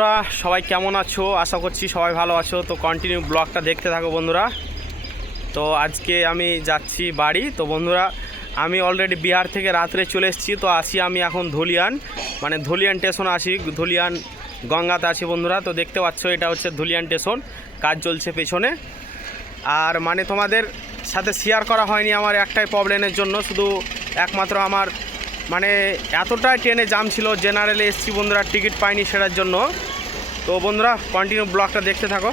বন্ধুরা, সবাই কেমন আছো? আশা করছি সবাই ভালো আছো। তো কন্টিনিউ ব্লগটা দেখতে থাকো বন্ধুরা। তো আজকে আমি যাচ্ছি বাড়ি। তো বন্ধুরা, আমি অলরেডি বিহার থেকে রাত্রে চলে এসেছি। তো আসি আমি এখন ধুলিয়ান মানে ধুলিয়ান স্টেশন আসি। ধুলিয়ান গঙ্গাতে আছি বন্ধুরা। তো দেখতে পাচ্ছ, এটা হচ্ছে ধুলিয়ান স্টেশন কাজ চলছে পেছনে। আর মানে তোমাদের সাথে শেয়ার করা হয়নি আমার একটাই প্রবলেমের জন্য। শুধু একমাত্র আমার মানে এতটাই ট্রেনে জাম ছিল জেনারেলে এসছি বন্ধুরা টিকিট পাইনি সেটার জন্য। তো বন্ধুরা কন্টিনিউ ব্লগটা দেখতে থাকো।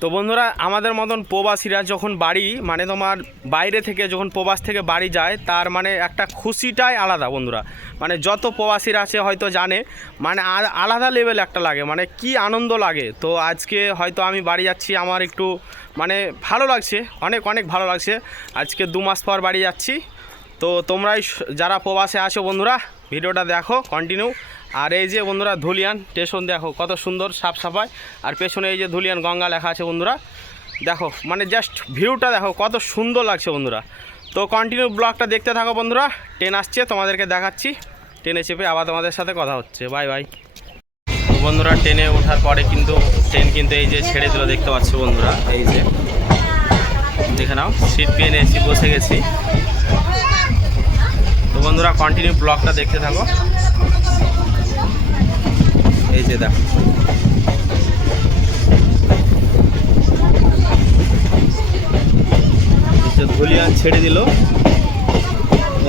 তো বন্ধুরা, আমাদের মতন প্রবাসীরা যখন বাড়ি মানে তোমার বাইরে থেকে যখন প্রবাস থেকে বাড়ি যায়, তার মানে একটা খুশিটাই আলাদা বন্ধুরা। মানে যত প্রবাসীরা আছে হয়তো জানে মানে আলাদা লেভেল একটা লাগে মানে কি আনন্দ লাগে। তো আজকে হয়তো আমি বাড়ি যাচ্ছি, আমার একটু মানে ভালো লাগছে, অনেক অনেক ভালো লাগছে। আজকে দু মাস পর বাড়ি যাচ্ছি। তো তোমরাই যারা প্রবাসে আছো বন্ধুরা, ভিডিওটা দেখো কন্টিনিউ আর এই যে বন্ধুরা ধুলিয়ান স্টেশন দেখো, কত সুন্দর, সাফ সাফাই। আর পেছনে এই যে ধুলিয়ান গঙ্গা লেখা আছে বন্ধুরা, দেখো মানে জাস্ট ভিউটা দেখো, কত সুন্দর লাগছে বন্ধুরা। তো কন্টিনিউ ব্লগটা দেখতে থাকো বন্ধুরা ট্রেন আসছে, তোমাদেরকে দেখাচ্ছি। ট্রেনে চেপে আবার তোমাদের সাথে কথা হচ্ছে বাই বাই বন্ধুরা ট্রেনে ওঠার পরে কিন্তু ট্রেন কিন্তু এই যে ছেড়ে দিল, দেখতে পাচ্ছ বন্ধুরা, এই যে, দেখে নাও সিট পেয়ে নিয়েছি, বসে গেছি। বন্ধুরা কন্টিনিউ ব্লগটা দেখতে থাকো। এই যে দেখো। ধুলিয়ান ছেড়ে দিল।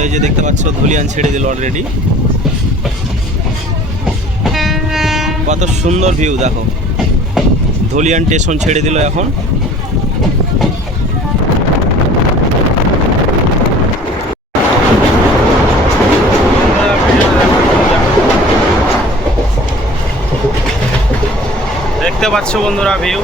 এই যে দেখতে পাচ্ছ, ধুলিয়ান ছেড়ে দিল অলরেডি কত সুন্দর ভিউ দেখো। ধুলিয়ান স্টেশন ছেড়ে দিল এখন। দেখতে পাচ্ছ বন্ধুরা ভিউ।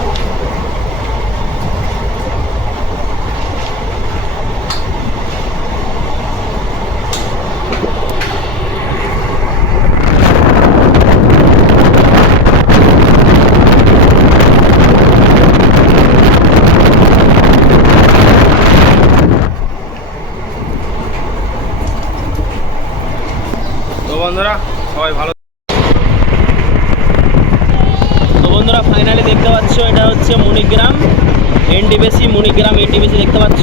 বন্ধুরা সবাই ভালো তো বন্ধুরা ফাইনালি দেখতে পাচ্ছ এটা হচ্ছে মণিগ্রাম এনডিবিসি মণিগ্রাম এনডিবিসি দেখতে পাচ্ছ।